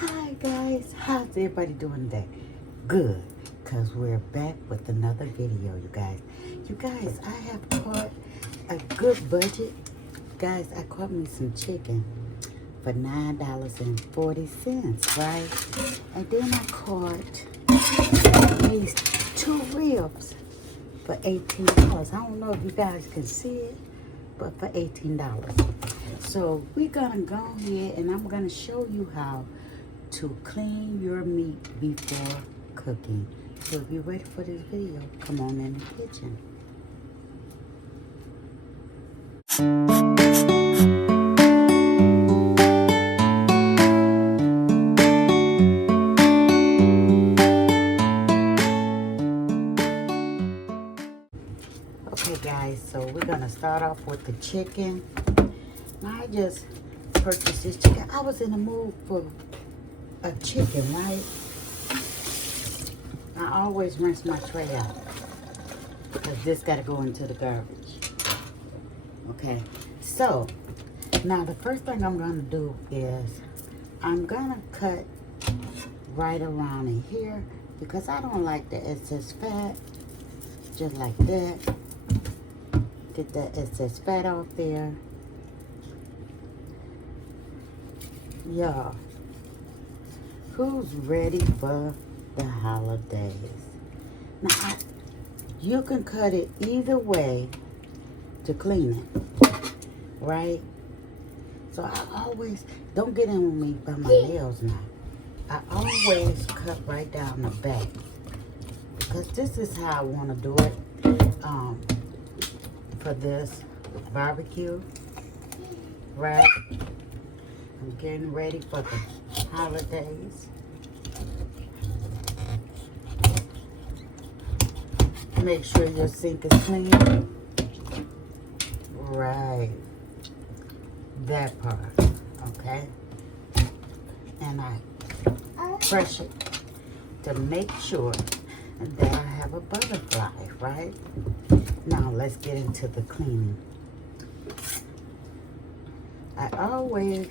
Hi guys, how's everybody doing today? Good, because we're back with another video, you guys. You guys, I have caught a good budget. Guys, I caught me some chicken for $9.40, right? And then I caught these 2 ribs for $18. I don't know if you guys can see it, but for $18. So we're gonna go ahead and I'm gonna show you how to clean your meat before cooking. So if you're ready for this video, come on in the kitchen. Okay guys, so we're gonna start off with the chicken. Now I just purchased this chicken. I was in the mood for a chicken, right? I always rinse my tray out because this got to go into the garbage. Okay, so now the first thing I'm going to do is I'm going to cut right around in here because I don't like the excess fat. Just like that. Get that excess fat off there. Y'all, who's ready for the holidays? Now, you can cut it either way to clean it, right? So I always, don't get in with me by my nails now. I always cut right down the back because this is how I want to do it for this barbecue, right? I'm getting ready for the holidays. Make sure your sink is clean. Right. That part. Okay. And I brush it to make sure that I have a butterfly, right? Now let's get into the cleaning. I always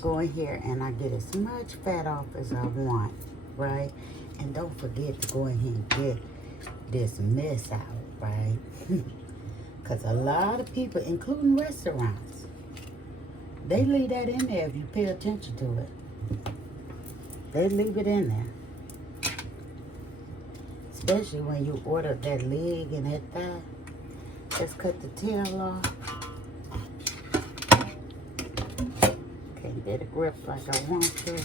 go in here and I get as much fat off as I want, right? And don't forget to go in here and get this mess out, right? Because a lot of people, including restaurants, they leave that in there if you pay attention to it. They leave it in there. Especially when you order that leg and that thigh. Just cut the tail off. Can't get it grip like I want to.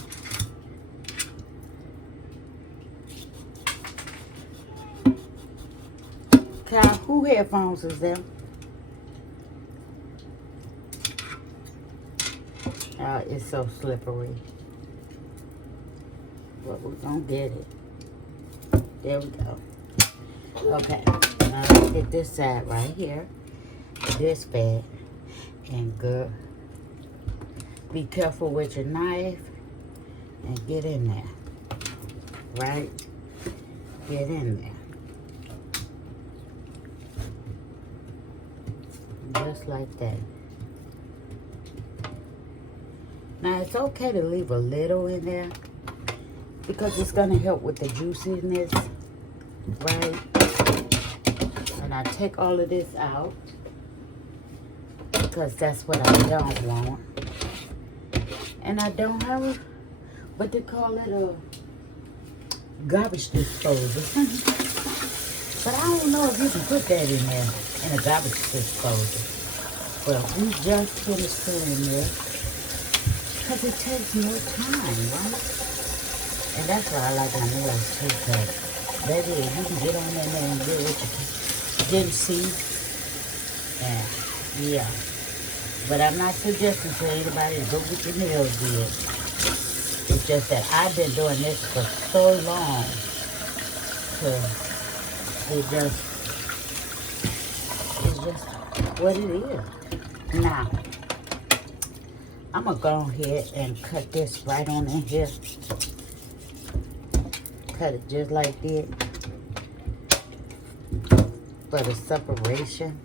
Kyle, who headphones is them? It's so slippery. But we're gonna get it. There we go. Okay, now let's get this side right here. This fat. And good. Be careful with your knife. And get in there. Right? Get in there. Just like that. Now it's okay to leave a little in there because it's going to help with the juiciness, right? And I take all of this out because that's what I don't want. And I don't have a, what they call it, a garbage disposal. But I don't know if you can put that in there in a garbage disposal. Well, we just finished doing this because it takes more time, right? And that's why I like my nails too, because baby, you can get on there and get what you didn't see. And yeah. But I'm not suggesting to anybody to go get your nails did. It's just that I've been doing this for so long. It's just what it is. Now, I'm going to go ahead and cut this right on in here. Cut it just like that. For the separation.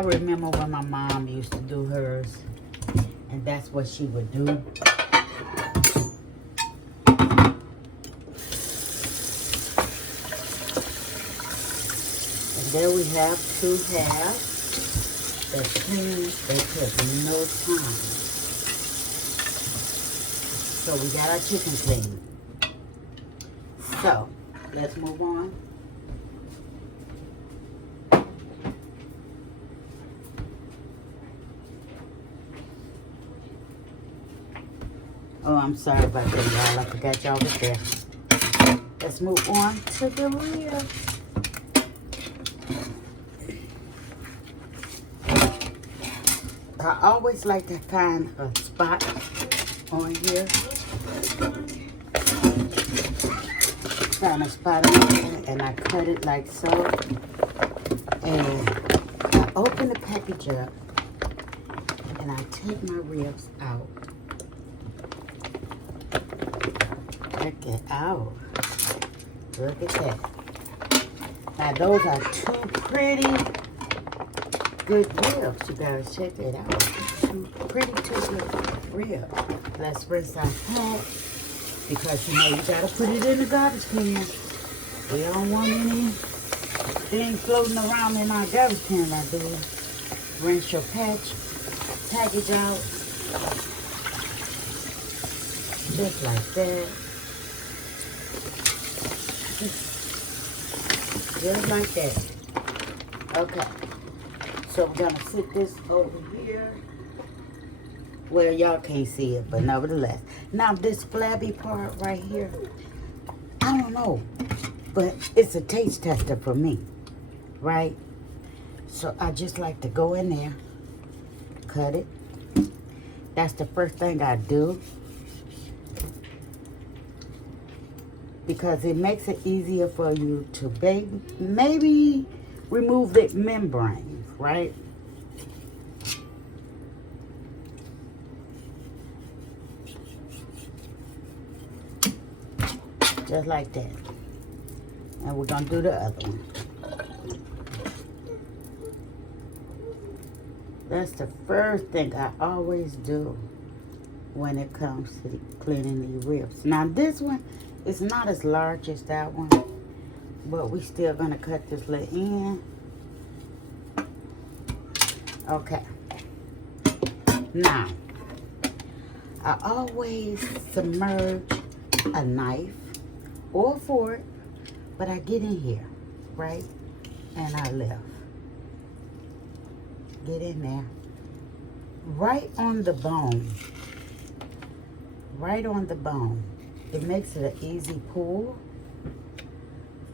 I remember when my mom used to do hers, and that's what she would do. And there we have 2 halves. The clean, they took no time. So we got our chicken clean. So, let's move on. Oh, I'm sorry about that, y'all. I forgot y'all was there. Let's move on to the ribs. I always like to find a spot on here. Find a spot on here and I cut it like so. And I open the package up and I take my ribs out. Check it out. Look at that. Now those are 2 pretty good ribs. You guys check it out. 2 good ribs. Let's rinse our pot because you know you gotta put it in the garbage can. We don't want anything floating around in our garbage can like this. Rinse your package out. Just like that. Just like that. Okay. So we're gonna sit this over here. Well, y'all can't see it, but nevertheless. Now this flabby part right here, I don't know, but it's a taste tester for me, right? So I just like to go in there, cut it. That's the first thing I do. Because it makes it easier for you to maybe remove the membrane, right? Just like that. And we're gonna do the other one. That's the first thing I always do when it comes to cleaning these ribs. Now this one is not as large as that one, but we still gonna cut this little end. Okay. Now, I always submerge a knife or a fork, but I get in here, right? And I lift. Get in there. Right on the bone. Right on the bone. It makes it an easy pull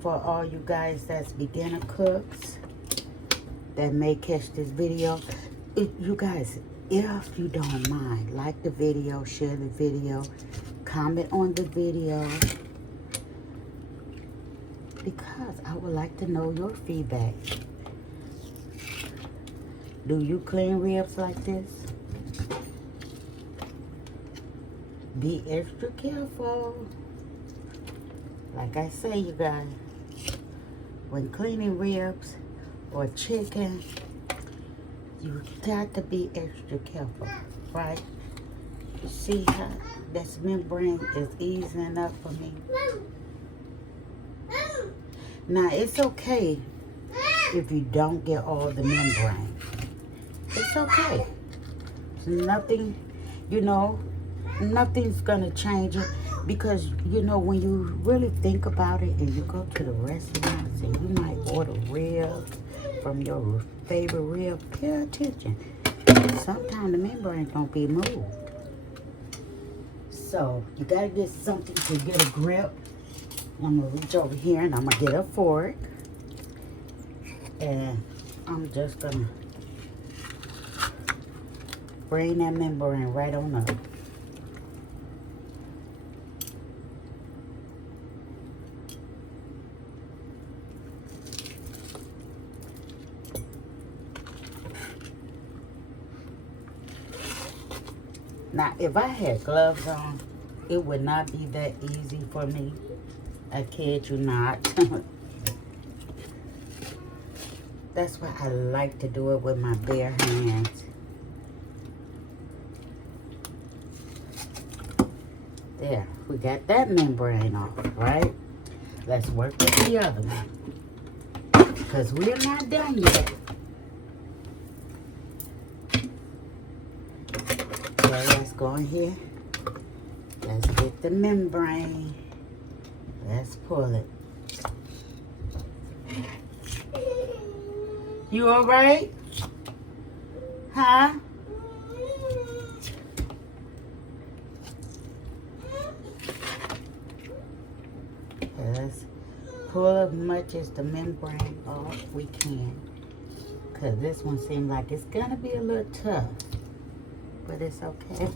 for all you guys that's beginner cooks that may catch this video. You guys, if you don't mind, like the video, share the video, comment on the video, because I would like to know your feedback. Do you clean ribs like this? Be extra careful. Like I say, you guys, when cleaning ribs or chicken, you got to be extra careful, right? You see how this membrane is easing up for me? Now, it's okay if you don't get all the membrane. It's okay. It's nothing, you know, nothing's gonna change it, because you know when you really think about it and you go to the restaurants and you might order ribs from your favorite rib, pay attention. Sometimes the membrane don't be moved. So you gotta get something to get a grip. I'm gonna reach over here and I'm gonna get a fork, and I'm just gonna bring that membrane right on up. Now, if I had gloves on, it would not be that easy for me. I kid you not. That's why I like to do it with my bare hands. There, we got that membrane off, right? Let's work with the other one, because we're not done yet. So let's go in here. Let's get the membrane. Let's pull it. You all right? Huh? Let's pull as much as the membrane off we can. Because this one seems like it's going to be a little tough. But it's okay.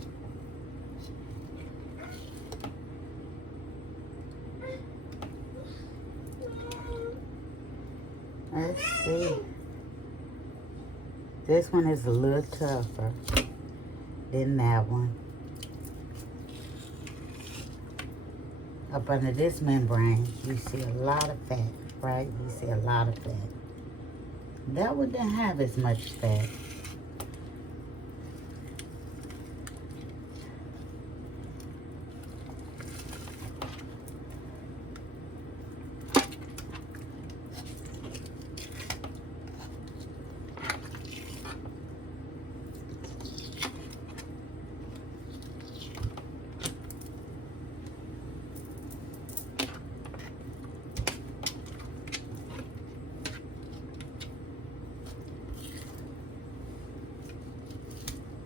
Let's see. This one is a little tougher than that one. Up under this membrane, you see a lot of fat, right? You see a lot of fat. That one didn't have as much fat.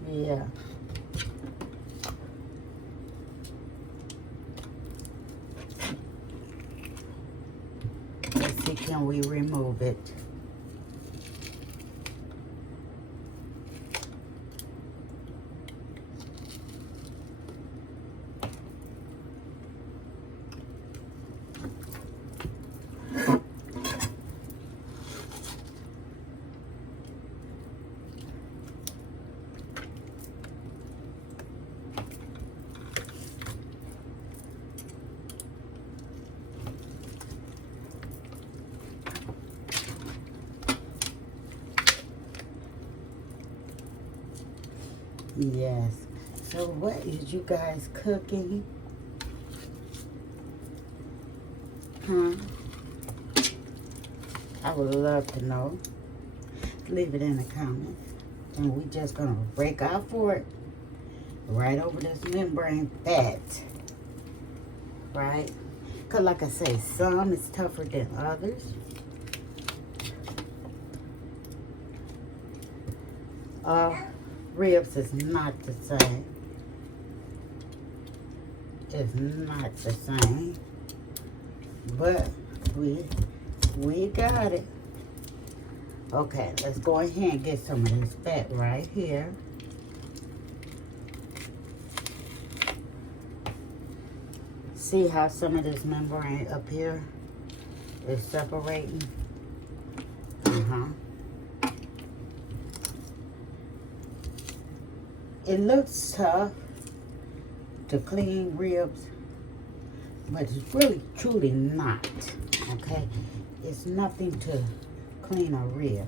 Yeah. Let's see, can we remove it? Yes. So what is you guys cooking? Huh? I would love to know. Leave it in the comments. And we just gonna break out for it right over this membrane fat. Right? Cause like I say, some is tougher than others. Ribs is not the same. It's not the same. But we got it. Okay, let's go ahead and get some of this fat right here. See how some of this membrane up here is separating? It looks tough to clean ribs, but it's really truly not, okay? It's nothing to clean a rib,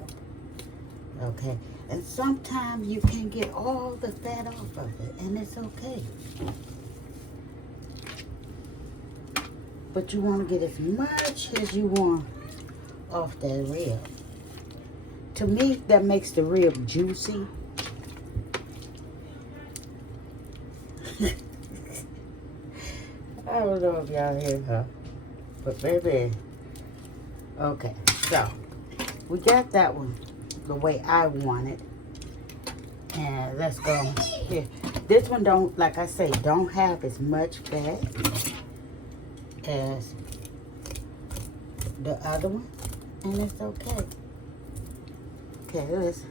okay? And sometimes you can get all the fat off of it, and it's okay. But you want to get as much as you want off that rib. To me, that makes the rib juicy. I don't know if y'all hear her, but baby, okay, so we got that one the way I want it, and let's go here. This one don't, like I say, don't have as much fat as the other one, and it's okay. Okay, let's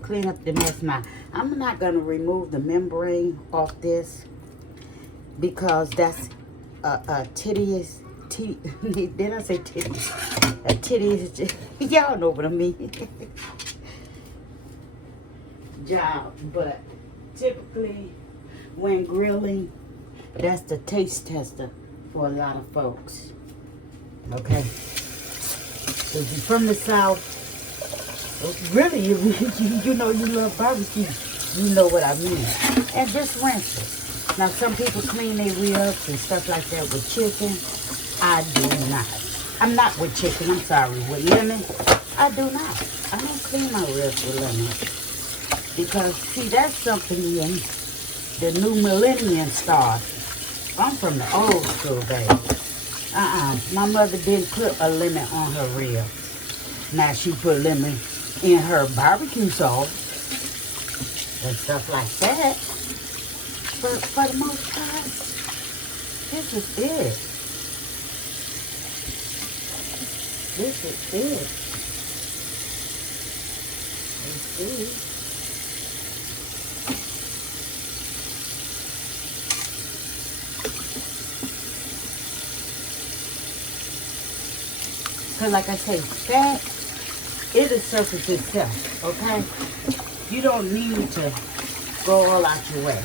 clean up the mess now. I'm not gonna remove the membrane off this because that's a tedious, did I say tedious? A tedious, y'all know what I mean. Job, but typically when grilling, that's the taste tester for a lot of folks. Okay. If you're from the South, really, you know you love barbecue, you know what I mean. And just rinse it. Now, some people clean their ribs and stuff like that with chicken. I do not. I'm not with chicken, I'm sorry, with lemon. I do not. I don't clean my ribs with lemon. Because, see, that's something in the new millennium started. I'm from the old school, baby. My mother didn't put a lemon on her ribs. Now she put lemon in her barbecue sauce and stuff like that. But for the most part, this is it. This is it. Let's see. Because like I say, fat, it'll surface itself, okay? You don't need to go all out your way.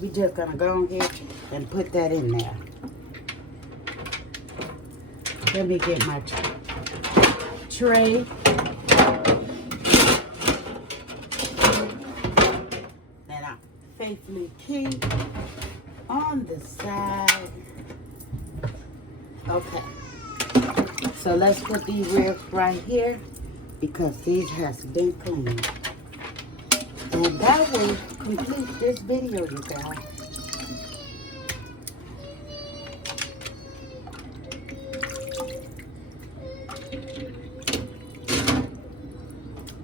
We're just going to go ahead and put that in there. Let me get my tray. And I faithfully keep on the side. Okay. So let's put these ribs right here because these has been cleaned. And that will complete this video, you guys.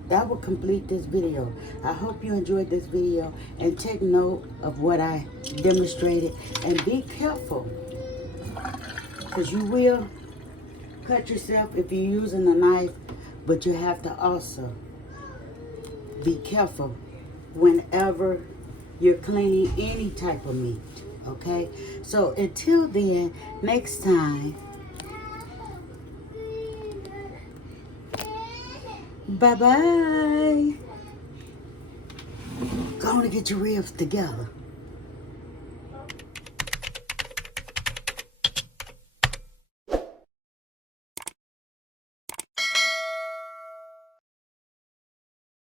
That will complete this video. I hope you enjoyed this video and take note of what I demonstrated and be careful because you will cut yourself if you're using a knife, but you have to also be careful whenever you're cleaning any type of meat, okay? So until then, next time, bye-bye. Go on and get your ribs together.